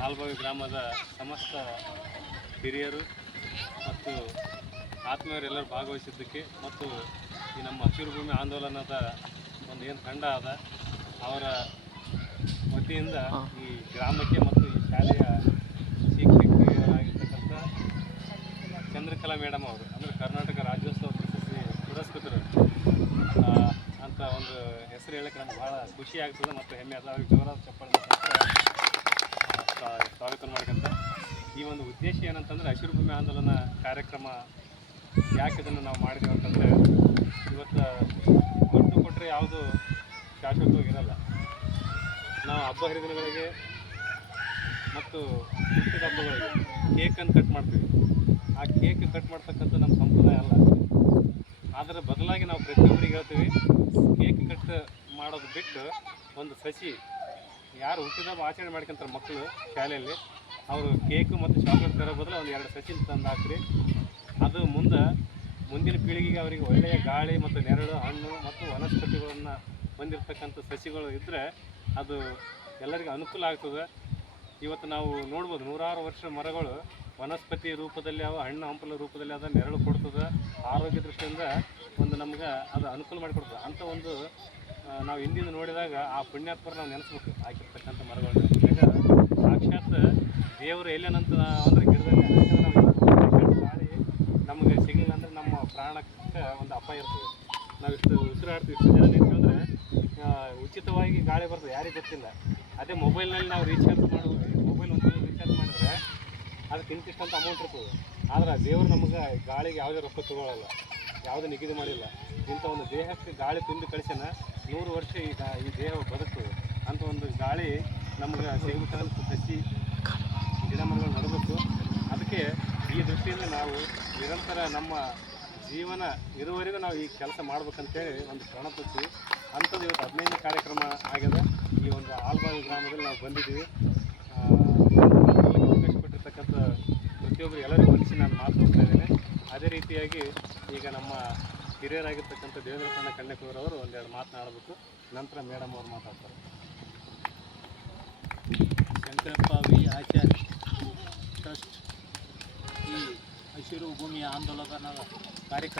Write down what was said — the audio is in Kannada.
ಹಾಲ್ಬಾವಿ ಗ್ರಾಮದ ಸಮಸ್ತ ಹಿರಿಯರು ಮತ್ತು ಆತ್ಮೀಯರೆಲ್ಲರೂ ಭಾಗವಹಿಸಿದ್ದಕ್ಕೆ ಮತ್ತು ಈ ನಮ್ಮ ಹಸಿರು ಭೂಮಿ ಆಂದೋಲನದ ಒಂದು ಏನು ತಂಡ ಅದ ಅವರ ವತಿಯಿಂದ ಈ ಗ್ರಾಮಕ್ಕೆ ಮತ್ತು ಈ ಶಾಲೆಯ ಶಿಕ್ಷಕಿಯರಾಗಿರ್ತಕ್ಕಂಥ ಚಂದ್ರಕಲಾ ಮೇಡಮ್ ಅವರು ಅಂದರೆ ಕರ್ನಾಟಕ ರಾಜ್ಯೋತ್ಸವ ಪ್ರಶಸ್ತಿ ಪುರಸ್ಕೃತರು ಅಂತ ಒಂದು ಹೆಸರು ಹೇಳಕ್ಕೆ ನಮ್ಗೆ ಭಾಳ ಖುಷಿ ಆಗ್ತದೆ ಮತ್ತು ಹೆಮ್ಮೆ ಅದ. ಅವ್ರಿಗೆ ಜೋರಾದ ಚಪ್ಪಾಳೆ ಸ್ವಾಗತ ಮಾಡ್ಕೊಂತ ಈ ಒಂದು ಉದ್ದೇಶ ಏನಂತಂದರೆ ಹಸಿರು ಭೂಮಿ ಆಂದೋಲನ ಕಾರ್ಯಕ್ರಮ ಯಾಕೆ ಇದನ್ನು ನಾವು ಮಾಡಿದೆವು ಅಂತಂದರೆ ಇವತ್ತು ದುಡ್ಡು ಕೊಟ್ಟರೆ ಯಾವುದು ಶಾಶ್ವತವಾಗಿರಲ್ಲ. ನಾವು ಹಬ್ಬ ಹರಿದಿನಗಳಿಗೆ ಮತ್ತು ಹುಟ್ಟಿದ ಹಬ್ಬಗಳಿಗೆ ಕೇಕನ್ನು ಕಟ್ ಮಾಡ್ತೀವಿ. ಆ ಕೇಕ್ ಕಟ್ ಮಾಡ್ತಕ್ಕಂಥ ನಮ್ಮ ಸಂಪ್ರದಾಯ ಅಲ್ಲ. ಅದರ ಬದಲಾಗಿ ನಾವು ಪ್ರತಿಯೊಬ್ಬರಿಗೆ ಹೇಳ್ತೀವಿ, ಕೇಕ್ ಕಟ್ ಮಾಡೋದು ಬಿಟ್ಟು ಒಂದು ಸಸಿ ಯಾರು ಹುಟ್ಟಿದ ಆಚರಣೆ ಮಾಡ್ಕೊಂತಾರೆ ಮಕ್ಕಳು ಶಾಲೆಯಲ್ಲಿ, ಅವರು ಕೇಕು ಮತ್ತು ಚಾಕ್ಲೇಟ್ ತರೋ ಬದಲು ಒಂದು 2 ಸಸಿ ತಂದು ಹಾಕ್ರಿ. ಅದು ಮುಂದಿನ ಪೀಳಿಗೆಗೆ ಅವರಿಗೆ ಒಳ್ಳೆಯ ಗಾಳಿ ಮತ್ತು ನೆರಳು, ಹಣ್ಣು ಮತ್ತು ವನಸ್ಪತಿಗಳನ್ನು ಹೊಂದಿರತಕ್ಕಂಥ ಸಸಿಗಳು ಇದ್ದರೆ ಅದು ಎಲ್ಲರಿಗೂ ಅನುಕೂಲ ಆಗ್ತದೆ. ಇವತ್ತು ನಾವು ನೋಡ್ಬೋದು, ನೂರಾರು ವರ್ಷ ಮರಗಳು ವನಸ್ಪತಿ ರೂಪದಲ್ಲಿ ಅವ, ಹಣ್ಣು ಹಂಪಲ ರೂಪದಲ್ಲಿ ಅದ, ನೆರಳು ಕೊಡ್ತದೆ. ಆರೋಗ್ಯ ದೃಷ್ಟಿಯಿಂದ ಒಂದು ನಮ್ಗೆ ಅದು ಅನುಕೂಲ ಮಾಡಿಕೊಡ್ತದೆ. ಅಂಥ ಒಂದು ನಾವು ಹಿಂದಿಂದ ನೋಡಿದಾಗ ಆ ಪುಣ್ಯಾತ್ಮರು ನಾವು ನೆನೆಸ್ಬೇಕು ಹಾಕಿರ್ತಕ್ಕಂಥ ಮರಗಳನ್ನ. ಈಗ ಸಾಕ್ಷಾತ್ ದೇವರು ಎಲ್ಲೇನಂತ ಅಂದರೆ ಗಿಡದಲ್ಲಿ ಅನೇಕ ನಾವು ಗಾಳಿ ನಮಗೆ ಸಿಗಲಿಲ್ಲ ಅಂದರೆ ನಮ್ಮ ಪ್ರಾಣಕ್ಕೆ ಒಂದು ಅಪಾಯ ಇರ್ತದೆ. ನಾವು ಇಷ್ಟು ಉಸಿರಾಡ್ತೀವಿ, ಇಷ್ಟು ಜನ ನಿಂತು ಅಂದರೆ ಉಚಿತವಾಗಿ ಗಾಳಿ ಬರ್ತದೆ, ಯಾರಿಗೆ ಗೊತ್ತಿಲ್ಲ. ಅದೇ ಮೊಬೈಲ್ನಲ್ಲಿ ನಾವು ಮೊಬೈಲ್ ಒಂದು ರೀಚಾರ್ಜ್ ಮಾಡಿದ್ರೆ ಅದಕ್ಕೆ ಇಂತಿಷ್ಟಂತ ಅಮೌಂಟ್ ಇರ್ತದೆ. ಆದ್ರೆ ದೇವರು ನಮಗೆ ಗಾಳಿಗೆ ಯಾವುದೇ ರೊಕ್ಕ ತಗೊಳ್ಳಲ್ಲ, ಯಾವುದೇ ನಿಗದಿ ಮಾಡಿಲ್ಲ. ಇಂಥ ಒಂದು ದೇಹಕ್ಕೆ ಗಾಳಿ ತುಂಬಿ ಕಳಿಸೋಣ 100 ವರ್ಷ ಈ ದೇಹ ಬದುಕ್ತದೆ. ಅಂಥ ಒಂದು ಗಾಳಿ ನಮ್ಗೆ ಸಿಗಬೇಕಂತ ಸಸಿ ಗಿಡ ಮರಗಳು ನಡಬೇಕು. ಅದಕ್ಕೆ ಈ ದೃಷ್ಟಿಯಿಂದ ನಾವು ನಿರಂತರ ನಮ್ಮ ಜೀವನ ಇರುವವರೆಗೂ ನಾವು ಈ ಕೆಲಸ ಮಾಡ್ಬೇಕಂತೇಳಿ ಒಂದು ಪ್ರಣಪತ್ತಿ ಅಂಥದ್ದು ಇವತ್ತು 15ನೇ ಕಾರ್ಯಕ್ರಮ ಆಗ್ಯದ. ಈ ಒಂದು ಹಾಲ್ಬಾವಿ ಗ್ರಾಮದಲ್ಲಿ ನಾವು ಬಂದಿದ್ದೀವಿ. ಅವಕಾಶ ಕೊಟ್ಟಿರ್ತಕ್ಕಂಥ ಪ್ರತಿಯೊಬ್ಬರು ಎಲ್ಲರಿಗೂ ಮನಸ್ಸಿ ನಾನು ಮಾತನಾಡ್ತಾ ಇದ್ದೇನೆ. ಅದೇ ರೀತಿಯಾಗಿ ಈಗ ನಮ್ಮ ಹಿರಿಯರಾಗಿರ್ತಕ್ಕಂಥ ದೇವೇಂದ್ರಪ್ಪ ಕನ್ಯಾಕೂರವರು ಒಂದೆರಡು ಮಾತನಾಡಬೇಕು. ನಂತರ ಮೇಡಮ್ ಅವರು ಮಾತಾಡ್ತಾರೆ. ಶಂಕರಪ್ಪ ವಿ ಆಚಾರ್ಯ ಟ್ರಸ್ಟ್ ಈ ಹಸಿರು ಭೂಮಿಯ ಆಂದೋಲನದ ಕಾರ್ಯಕ್ರಮ